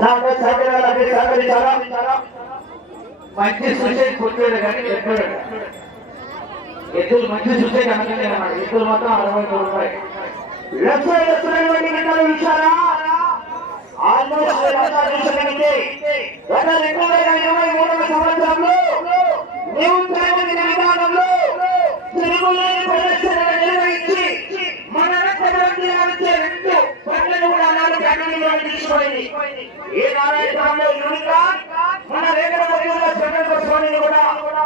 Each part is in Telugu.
నాకు సహకరాలకి సహకరించాలా? మంచి సూచన పుట్టాడు కానీ ఎక్కడ ఎద్దులు మంచి సూచన కనుకనే ఎద్దులు మాత్రం అరవై మూడు రూపాయలు. లక్ష లక్షలైనటువంటి గంటలు ఇచ్చారా? ఆల్మోస్ట్ గత రెండు వేల ఇరవై మూడవ సంవత్సరంలో విధానంలో తిరుగులేని కూడా తీసుకుపోయింది ఏ నారాయణపురంలో మన రేఖల స్వామిని కూడా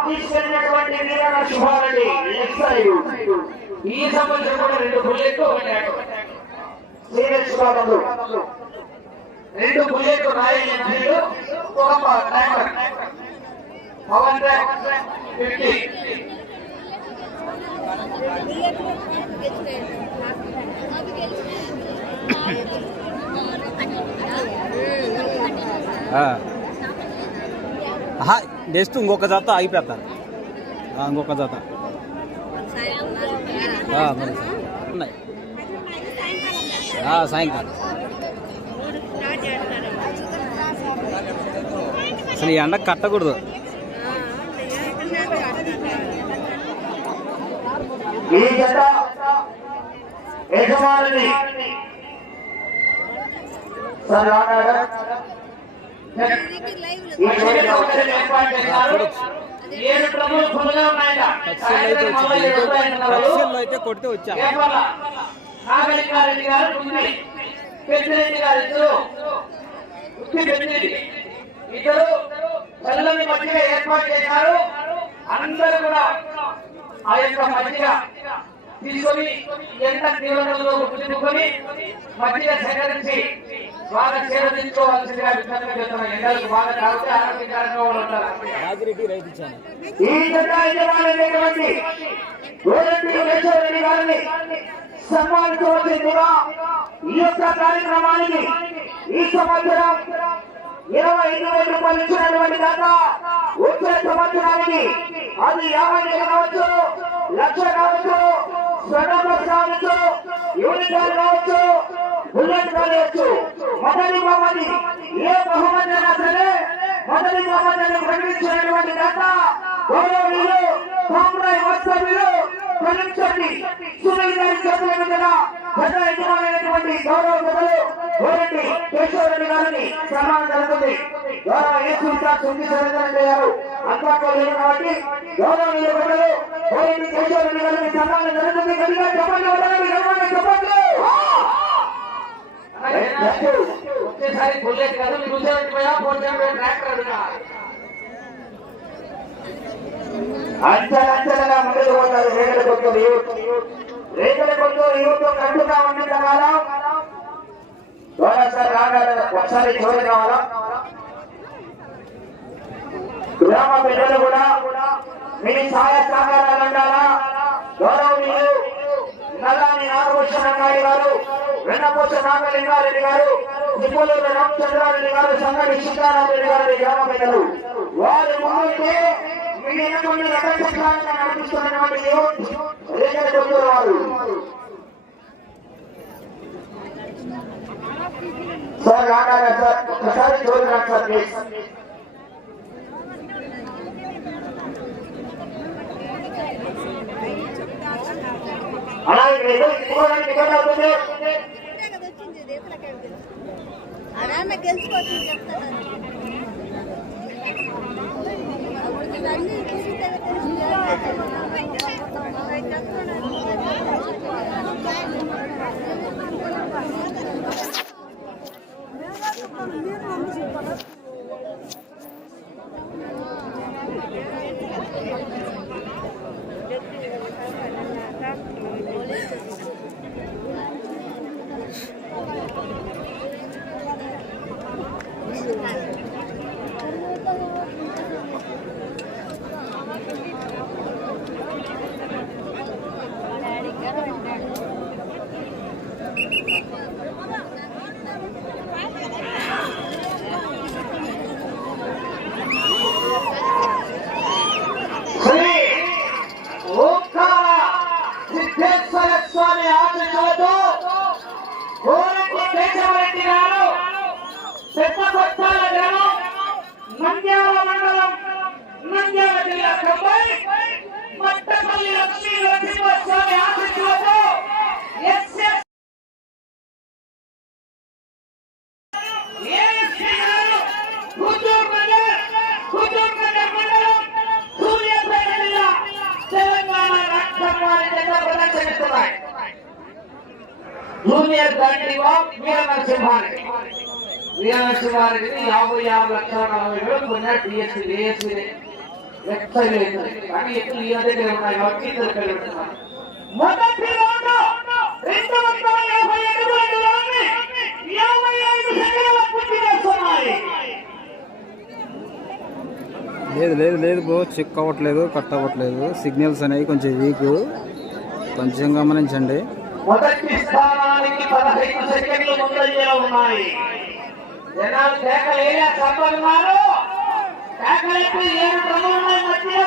తీసుకెళ్ళినటువంటి ఈ కూడా రెండు బుల్లెట్లు రెండు బుల్లెట్ రాయల్ ఎన్ఫీల్డ్ ఒక పవన్ ట్రాక్ ఫిఫ్టీ నెక్స్ట్ ఇంకొక జాత అయిపోతాను ఇంకొక జాత. ఉన్నాయి. సాయంకాలం. అసలు ఈ ఎండ కట్టకూడదు. ఈ జత యజమాని సరే అయితే కొడితే నాగలింగారెడ్డి గారు ఉంది పెద్దిరెడ్డి గారు ఇద్దరు. పెద్దిరెడ్డి. ఇద్దరు చల్లని మధ్య ఏర్పాటు చేశారు. అందరూ కూడా ఆ యొక్క మధ్య తీసుకొని ఎంత తీవ్రతలో గుర్తుకొని మధ్య సేకరించి బాగా సేకరించుకోవాల్సిందిగా విజ్ఞప్తి చేస్తున్నాం ఎండలకు బాగా తాగితే ఆరోగ్యకరంగా ఉంటారు ఈ జత యజమానైనటువంటి యశోరెడ్డి గారిని సన్మానించవలసిందిగా ఈ యొక్క కార్యక్రమానికి ఈ సంవత్సరం ఇరవై ఐదు వేల రూపాయలు ఇచ్చినటువంటి దాకా వచ్చే సంవత్సరానికి అది యాభై వేలు కావచ్చు లక్ష కావచ్చు స్వర్ణప్లస్ కావచ్చు యూనికార్ కావచ్చు బుల్లెట్ కావచ్చు మొదటి బహుమతి ఏ బహుమతి అయినా సరే మొదటి బహుమతిని ప్రకటించినటువంటి దాకా గౌరవనీయులు సాంప్రాయ వాస్తవ్యులు ప్రకటించండి. సునీల్ గారి చేతుల మీదుగా గత యజమానైనటువంటి గౌరవ సభలు గోరెడ్డి కేశవరెడ్డి గారిని సన్మానం జరుగుతుంది. గౌరవ యేసు సుంది సరేంద్ర గారు అందుబాటులో లేరు కాబట్టి గౌరవనీయ ప్రజలు గోరెడ్డి కేశవరెడ్డి గారిని సన్మానం జరుగుతుంది. గట్టిగా చెప్పండి వదలండి, చెప్పండి. ఒకేసారి బుల్లెట్ కాదు మీరు కూర్చోబెట్టిపోయా ఫోన్ ట్రాక్టర్ అడుగుతా అంచెలంచెలుగా ముందుకు పోతారు రేగల కొట్టులు రేగల కొట్టు యువత కట్టుగా ఉన్నంత కాలం ఒకసారి రాగా ఒకసారి చివరి కావాలా గ్రామ ప్రజలు కూడా మీ సహాయ సహకారాలు ఉండాలా గౌరవనీయులు నల్లాని నాగభూషణారెడ్డి గారు వెన్నపూస నాగలింగారెడ్డి గారు తిప్పులూరు రామచంద్రారెడ్డి గారు సంగడి సీతారామరెడ్డి గారు గ్రామ వారి ముందుకే నడిపిస్తున్నటువంటి వారు సార్ రాగారా సార్ ఒకసారి సార్ ప్లీజ్ అలాగే అవుతుంది ఆడాన్న గెలిచిపోతుంది చెప్తాను అన్ని వారి చేస్తున్నాయి జూనియర్ గాంధీ వీర నరసింహారెడ్డి వీర నరసింహారెడ్డిని యాభై ఆరు లక్షల నలభై వేలు కొన్న టీఎస్సీ ఏఎస్సీ కానీ ఎక్కువ దగ్గర ఉన్నాయి? మొదటి రౌండ్ రెండు వందల యాభై యాభై ఐదు సెకండ్ల పూర్తి చేస్తున్నాయి. లేదు లేదు లేదు బ్రో. చెక్ అవ్వట్లేదు కట్ అవ్వట్లేదు. సిగ్నల్స్ అనేవి కొంచెం వీక్. కొంచెం గమనించండి. మొదటి స్థానానికి పదహైదు సెకండ్లు ముందంజలో ఉన్నాయి. జనాలు ఏడు క్రమం ఉన్నాయి మధ్యలో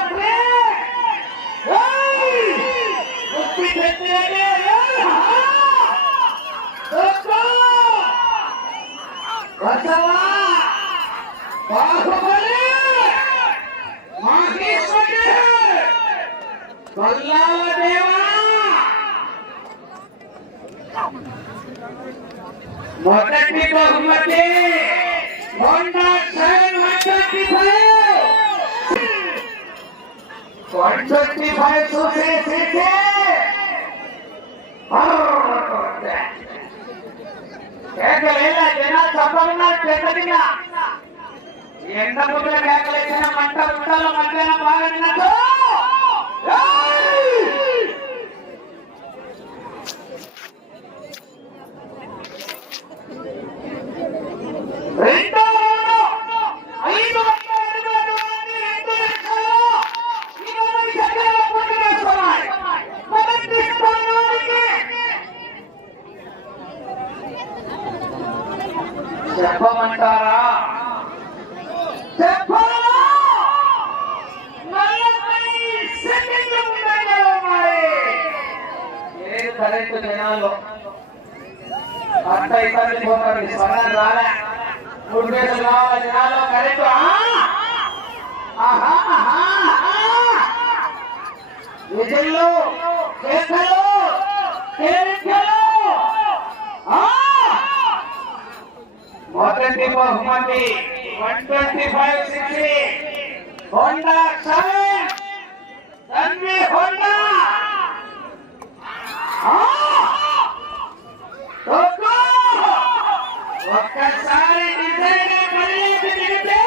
ఒక్కసారి నిజంగా కళ్ళకి దిగితే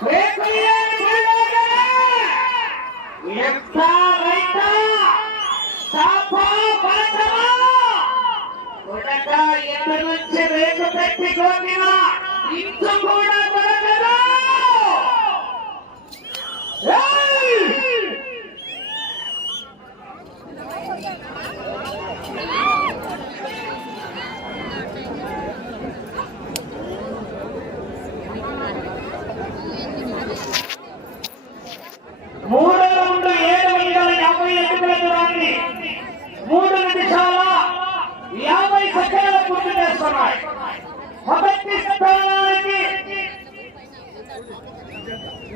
బ్రేకులేని బిల్డర్లే! ఎంత రైత సాపా పలకమా! ఉడక ఎంత నుంచి రేకు పెట్టి కోకినా ఇంచు కూడా దొరకదు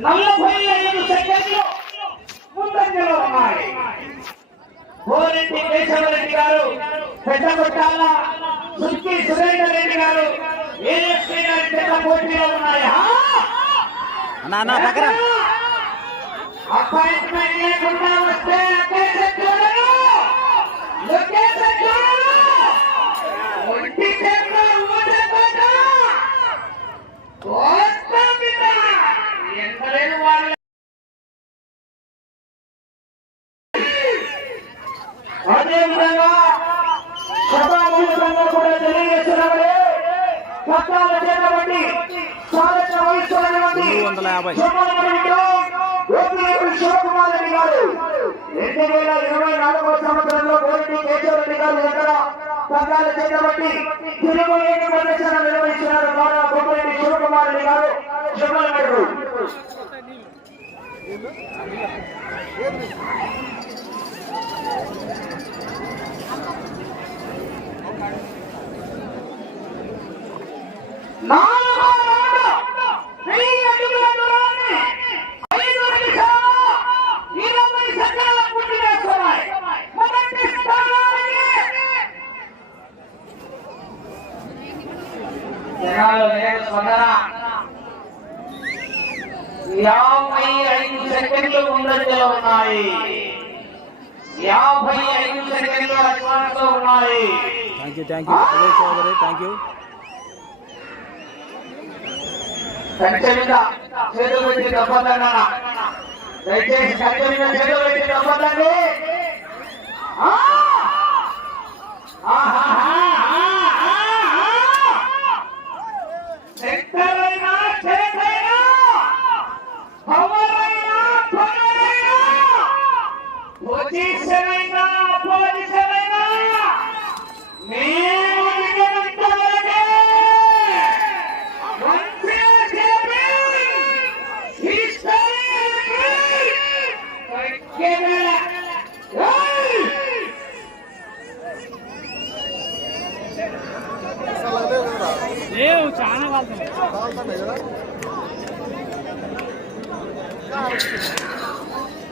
నలభై ఐదు సెకండ్లు ముందంజలో ఉన్నాయి. కోరెడ్డి కేశవరెడ్డి గారు పెద్దగొట్టాల సుక్కి సురేందర్ రెడ్డి గారు ఏఎస్పీ గారి చేత పోటీలో ఉన్నాయి. ఆ! అన్నా అన్న దగ్గర అపాయింట్మెంట్ లేకుండా వస్తే లొకేషన్ చూడరు లొకేషన్ చూడరు ఒంటి చేతిలో ఊడకోట కోస్తా మీద ఎంతలేని వాళ్ళు అదే విధంగా సభాముఖంగా కూడా తెలియజేస్తున్నామని పట్టాల చేతబట్టి స్వాగత వహిస్తున్నటువంటి మూడు గారు రెండు వేల ఇరవై నాలుగవ సంవత్సరంలో కోరిటి కేశవరెడ్డి గారు దగ్గర పట్టాల చేతబట్టి తిరుగులేని ప్రదర్శన నిర్వహిస్తున్నారు ద్వారా గోపిరెడ్డి శివకుమార్ గారు శుభ్రనాయుడు నాలుగో రౌండ్ వెయ్యి అడుగుల దూరాన్ని ఐదు నిమిషాలు ఇరవై సెకండ్ల పూర్తి చేస్తున్నాయి మొదటి స్థానానికి జనాలు లేదు స్పందన యాభై ఐదు సెకండ్లు ముందంజలో ఉన్నాయి. యాభై ఐదు సెకండ్లు అడ్వాన్స్లో ఉన్నాయి. Thank you thank you Ajay Chowdary thank you కంచె మీద చేతులు పెట్టి దెబ్బతన్నా దయచేసి కంచె మీద చేతులు పెట్టి దెబ్బతండి శక్తరైనా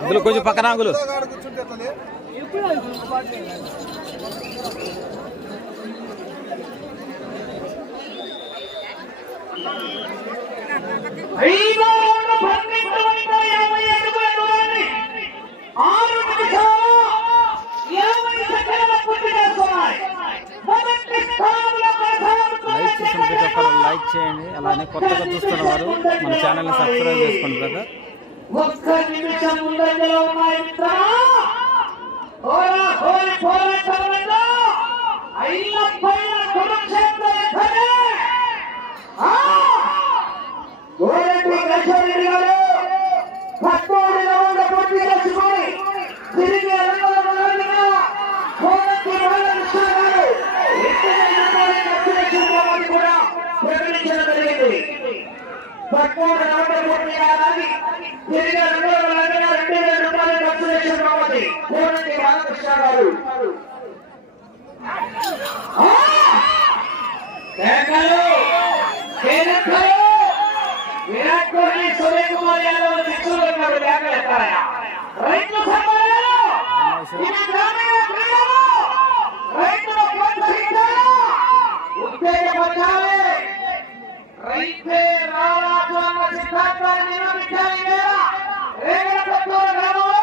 అందులో కొంచెం పక్కన అంగులు ఐదో రౌండ్ పన్నెండు వందల యాభై అడుగుల దూరాన్ని ఆరు నిమిషాలు యాభై సెకండ్ల పూర్తి చేస్తున్నాయి మొదటి స్థానంలో లైక్ చేసిన ప్రతి ఒక్కరు లైక్ చేయండి అలానే కొత్తగా చూస్తున్న వారు మన ఛానల్ని సబ్స్క్రైబ్ చేసుకోండి బ్రదర్ ఒక్క నిమిషం పైన కురుక్షేత్ర యుద్ధమే ఆ! గోరెడ్డి కృష్ణారెడ్డి గారు పద్మూడు రౌండ్ల పూర్తి చేసుకొని తిరిగి రంగుల మొదలుగా కోరటి బాలకృష్ణ గారు ఇద్దరు యుద్ధాన్ని దక్షిణ కూడా ప్రకటించడం జరిగింది పదమూడు రౌండ్ల పూర్తి కావాలి తిరిగి రెండు వందల రెండు వేల రూపాయలు ఖర్చు చేసిన గారు విరాట్ కోహ్లీ సూర్య కుమార్ యాదవ్ ఉన్నారు బ్యాగులు రైతు ఇది గ్రామీణ క్రీడలు! రైతుల ప్రోత్సహించాలి! ఉత్తేజపరచాలి! రైతే రారాజు అన్న సిద్ధాంతాన్ని నిరూపించాలి వేళ రేగడపత్తూరు గ్రామంలో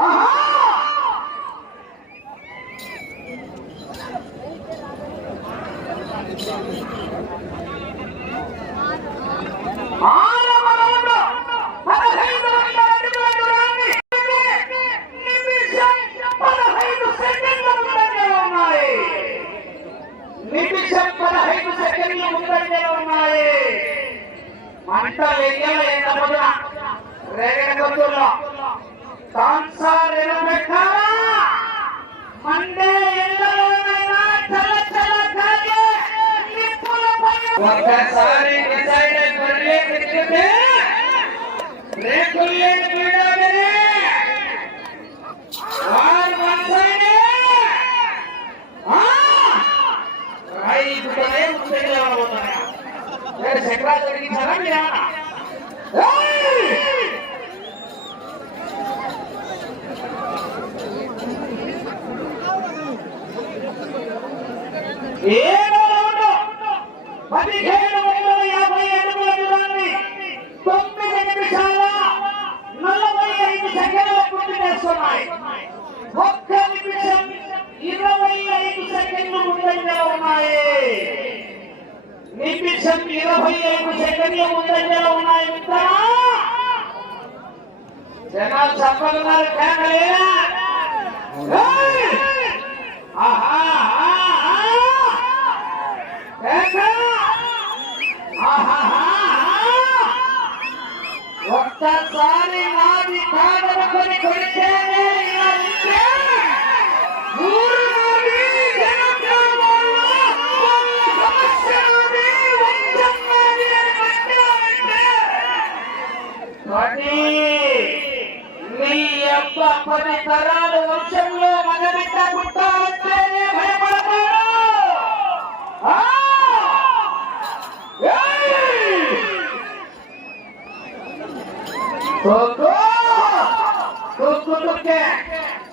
ఆహా! ఆరవ రౌండ్ పదహైదు వందల అడుగుల దూరాన్ని నిమిషం పదహైదు సెకండ్ల ముందంజలో ఉన్నాయి నిమిషం పదహైదు సెకండ్లు ముందంజలో ఉన్నాయి మంట వెయ్యల ఎండబోదున రేగడ మండే గాలి నిప్పుల పైన డిసైడ్ అయిపోయి రేకులు లేని వారు మనసైనే. ముందుకు నేను చక్రాలు తొలగించారా మీరా? ఏడో రౌండ్ వందల యాభై అడుగుల దూరాన్ని తొమ్మిది నిమిషాల నలభై ఐదు సెకండ్ల పూర్తి చేస్తున్నాయి. ఒక్క నిమిషం ఇరవై ఐదు సెకండ్లు ముందంజలో ఉన్నాయి నిమిషం ఇరవై ఐదు సెకండ్ల ముందంజలో ఉన్నాయి మిత్రమా జనాలు చంపలున్నారు ఆహా ఒక్కసారి నాది కాదనుకొని కొడితేనే ఇలా ఉంటే. నీ యొక్క పది తరాల వంశంలో మన బిడ్డ పుట్టాలంటేనే భయపడతాడు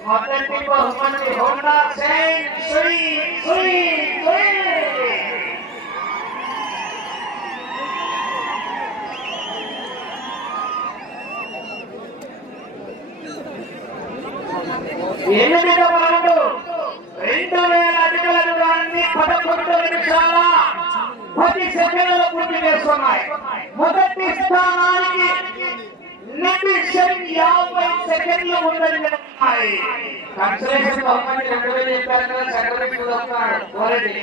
మొదటి బహుమతి హోండా సైన్ సుయి సుయి సుయి ఎనిమిదవ రౌండ్ రెండు వేల అడుగుల దూరాన్ని పదకొండు నిమిషాల పది సెకండ్లు పూర్తి చేస్తున్నాయి. మొదటి స్థానానికి నిమిషం యాభై సెకండ్లు ఉన్నాయి కన్సలేషన్ రెండు వేలు చెప్పారు కదా సెక్రటరీ క్వాలిటీ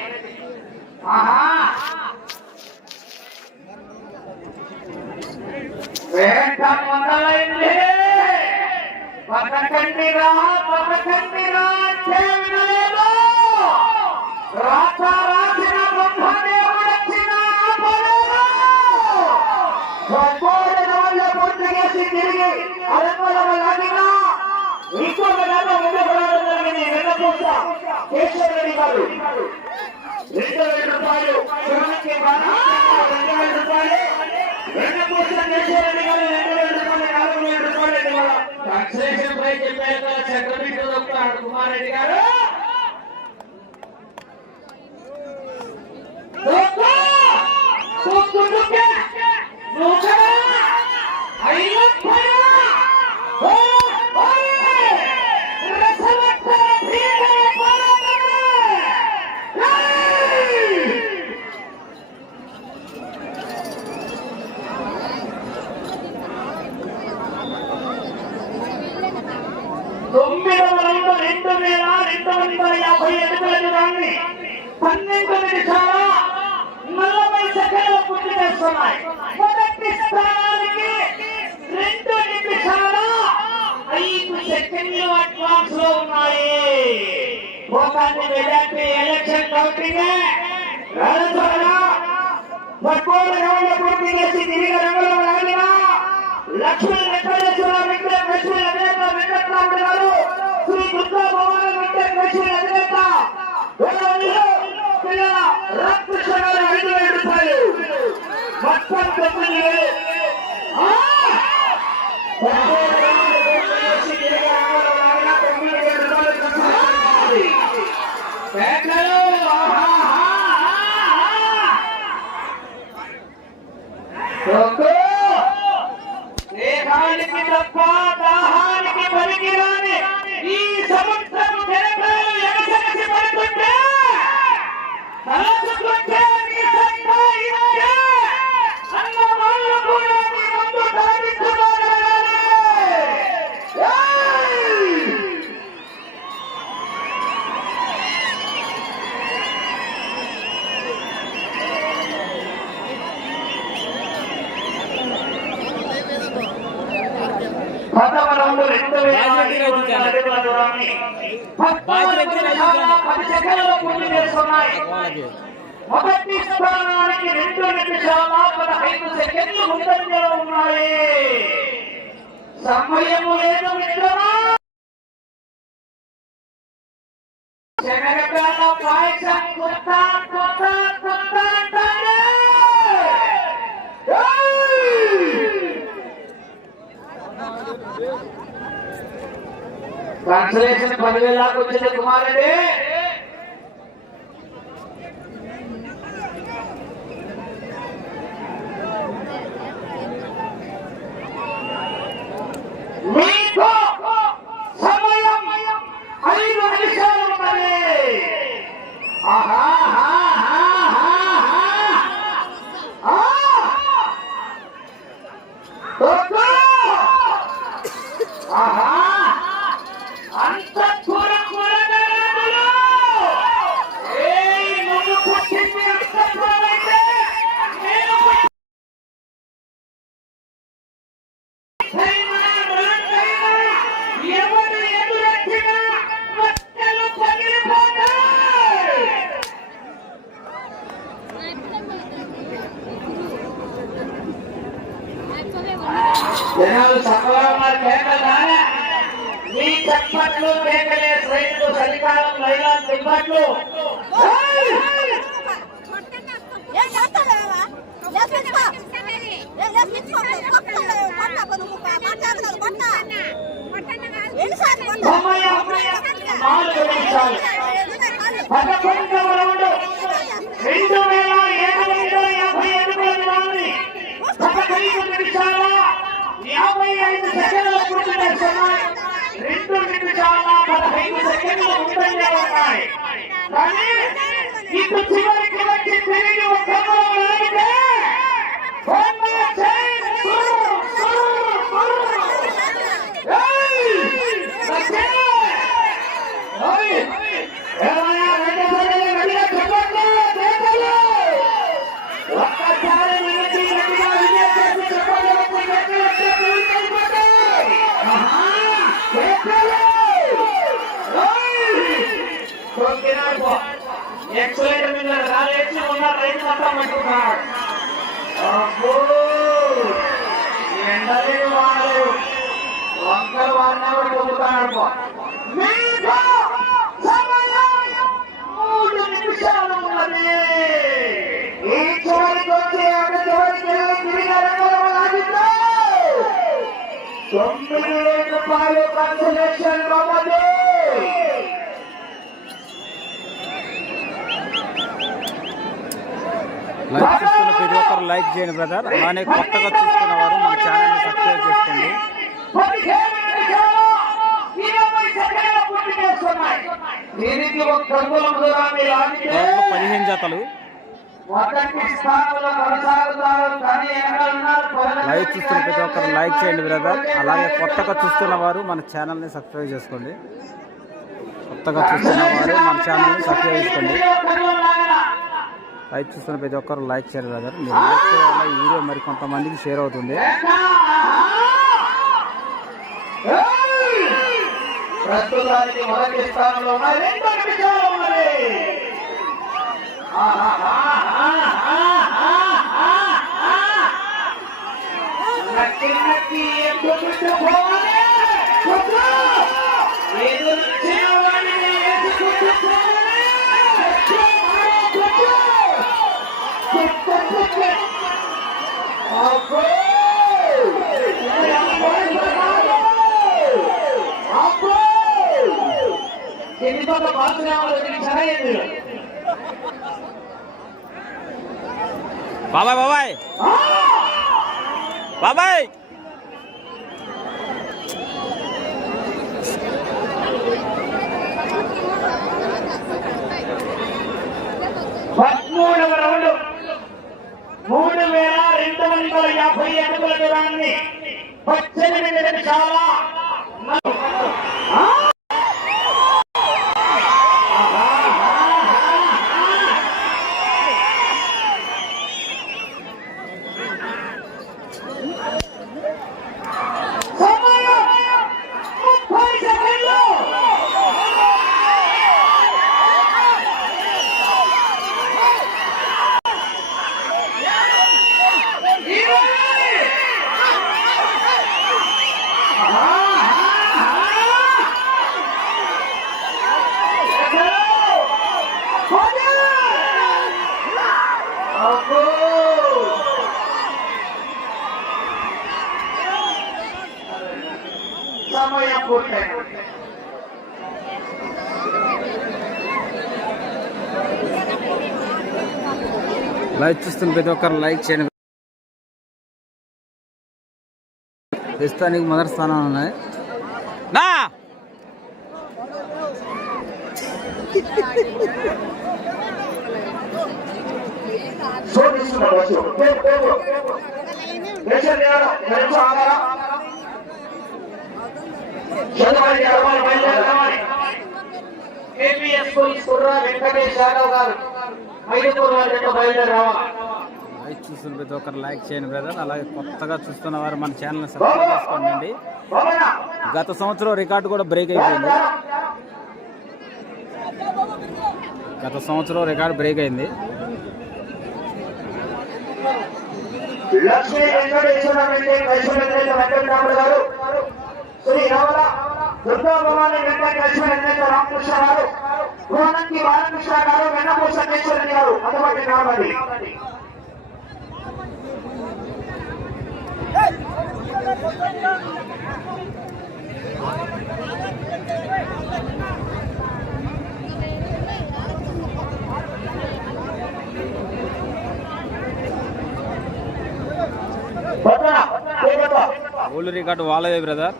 ఆహా. వేట మొదలైంది పథకండిరా పథకండిరా చేయలేదు రాత రాసిన బ్రహ్మదేవుడు వచ్చిన పూర్తి చేసి తిరిగి లాగినా ఇంకొక జరిగింది వెన్నపూస కేశవరెడ్డి గారు రెండు వేల రూపాయలు శివానికి రెండు వేల రూపాయలు. వెన్నపూస కేశవరెడ్డి గారు రెండు వేల రెండు వందల యాభై ఎనిమిది దాన్ని పన్నెండు నిమిషాల నలభై సెకండ్లు పూర్తి చేస్తున్నాయి మొదటి స్థానానికి రెండు నిమిషాల ఐదు సెకండ్లు అడ్వాన్స్లో ఉన్నాయి మెజార్టీ ఎలక్షన్ పట్టుకోని పూర్తి చేసి తిరిగి లక్ష్మీ వెంకటేశ్వర వెంకట లక్ష్మీ గారు దేహానికి తప్ప దాహానికి పనికిరాని ఈ ¡Vamos a encontrar! మొదటి స్థానానికి రెండు నిమిషాల పదహైదు సెకండ్లు ముందంజలో ఉన్నాయి సమయము లేదు మిత్రమా శనగకాల పాయసం కొత్త కొత్త కొత్త అంటారే ఏయ్! కన్సలేషన్ పదివేల దాకా వచ్చింది ఖచ్చితంగా ఉన్నాయి కానీ ఇటు చివరికి వచ్చి తిరిగి ఒక కమలం ఎక్సలేటర్ మీద రాలేసి ఉన్న రైతు మొత్తం పట్టుకున్నాడు ఎండలేదు వాడలేదు వంకలు వాడినా కూడా మూడు నిమిషాలు ఉన్నది. ఈ చివరికి వచ్చి చివరికి వెళ్ళి తిరిగి తొమ్మిది వేల రూపాయలు కన్సలేషన్ బాబు లైక్ చూస్తున్న ప్రతి ఒక్కరు లైక్ చేయండి బ్రదర్ అలానే కొత్తగా చూస్తున్న వారు మన ఛానల్ని సబ్స్క్రైబ్ చేసుకోండి. పదిహేను నిమిషాలు ఇరవై జతలు చూస్తున్న ప్రతి ఒక్కరు లైక్ చేయండి బ్రదర్ అలాగే కొత్తగా చూస్తున్న వారు మన ఛానల్ని సబ్స్క్రైబ్ చేసుకోండి. కొత్తగా చూస్తున్న వారు మన ఛానల్ని సబ్స్క్రైబ్ చేసుకోండి. లైక్ చూస్తున్న ప్రతి ఒక్కరు లైక్ చేయండి బ్రదర్ మీరు లైక్ చేయడం వల్ల ఈ వీడియో మరి కొంతమందికి షేర్ అవుతుంది. ప్రస్తుతానికి మొదటి స్థానంలో ఉన్నాయి రెండు నిమిషాలు ఉన్నది నక్కి నక్కి బాబాయ్ బాబాయ్. బాబాయ్. పదమూడవ రౌండ్. మూడు వేల రెండు వందల యాభై అడుగుల దూరాన్ని పద్దెనిమిది నిమిషాల ఆ! సమయం ముప్పై సెకండ్లు సమయం పూర్తయింది లైక్ చూస్తున్న ప్రతి ఒక్కరు లైక్ చేయండి. ప్రస్తుతానికి మొదటి స్థానంలో ఉన్నాయి. నా. ఏపీఎస్ పోలీస్ కుర్రా వెంకటేష్ యాదవ్ గారు. లైక్ చూస్తున్న ప్రతి ఒక్కరు లైక్ చేయండి బ్రదర్ అలాగే కొత్తగా చూస్తున్న వారు మన ఛానల్ సబ్స్క్రైబ్ చేసుకోండి గత సంవత్సరం రికార్డు కూడా బ్రేక్ అయిపోయింది. గత సంవత్సరం రికార్డు బ్రేక్ అయింది. లక్ష్మీ వెంకటేశ్వర రెడ్డి కృష్ణరెడ్డి గారు దుర్గా భవాని వెంకట రామకృష్ణ గారు కోనంకి బాలకృష్ణ గారు వెన్నపూ రెడ్డి గారు అందుబాటు రావాలి పక్కన, రికార్డు వాళ్ళదే బ్రదర్.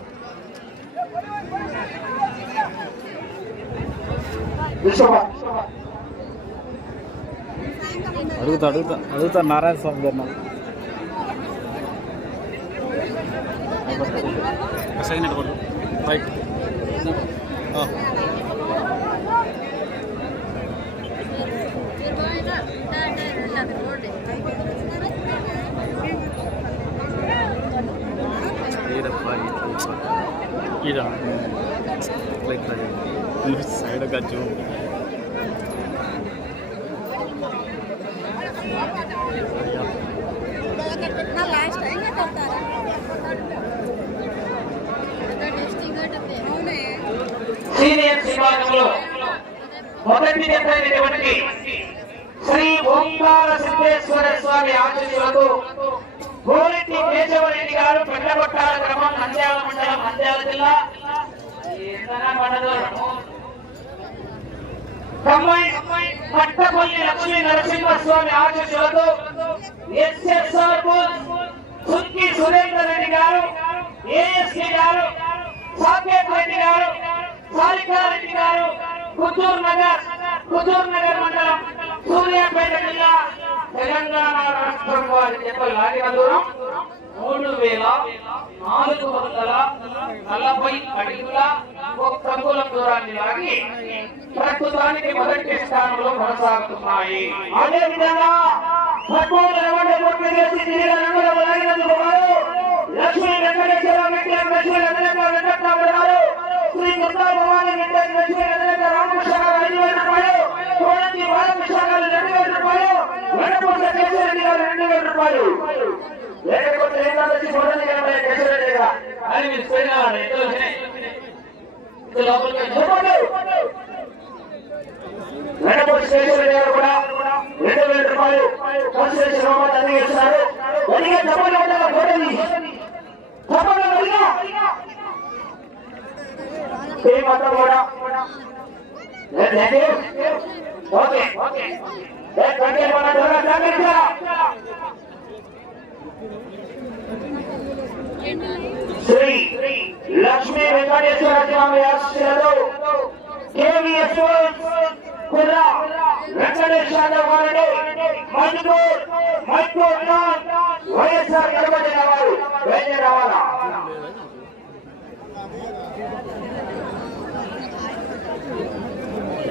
అడుగుతా అడుగుతా అడుగుతా నారాయణ స్వామి గారు సెకండ్ కొట్టు. రైట్ ఇదా left side of Gajoo. కుతూర్ Nagar కుతూర్ Nagar మండలం సూర్యాపేట జిల్లా తెలంగాణ రాష్ట్రం వారి చెప్ప లాగిన దూరం మూడు వేల నాలుగు వందల నలభై అడుగుల ఒక్క దూరాన్ని లాగి ప్రస్తుతానికి మొదటి స్థానంలో కొనసాగుతున్నాయి. అదే విధంగా పదమూడు ఇరవై ముప్పై చేసి తిరిగి రంగుల లక్ష్మీ వెంకటేశ్వర వెంకటేశ్వర లక్ష్మీ వెంకటేశ్వర వెంకటరాముడు గారు శ్రీ దుర్గా భవాని రెడ్డి లక్ష్మీ వెంకటేశ్వర కోడంగి బాలకృష్ణ గారు రెండు వేల రూపాయలు. కేశవరెడ్డి గారు రెండు వేల రూపాయలు లేకపోతే కేశవరెడ్డి గారు అని మీరు కేశవరెడ్డి గారు కూడా రెండు వేల రూపాయలు ఉండాలి కోడంగి వదిగా కూడా. ఓకే. శ్రీ లక్ష్మీ వెంకటేశ్వర స్వామి ఆశీస్సులతో కేవీఎస్ కుర్రా వెంకటేశ్వర వైఎస్ఆర్ గణపతి వారు వెళ్ళి రావాలా?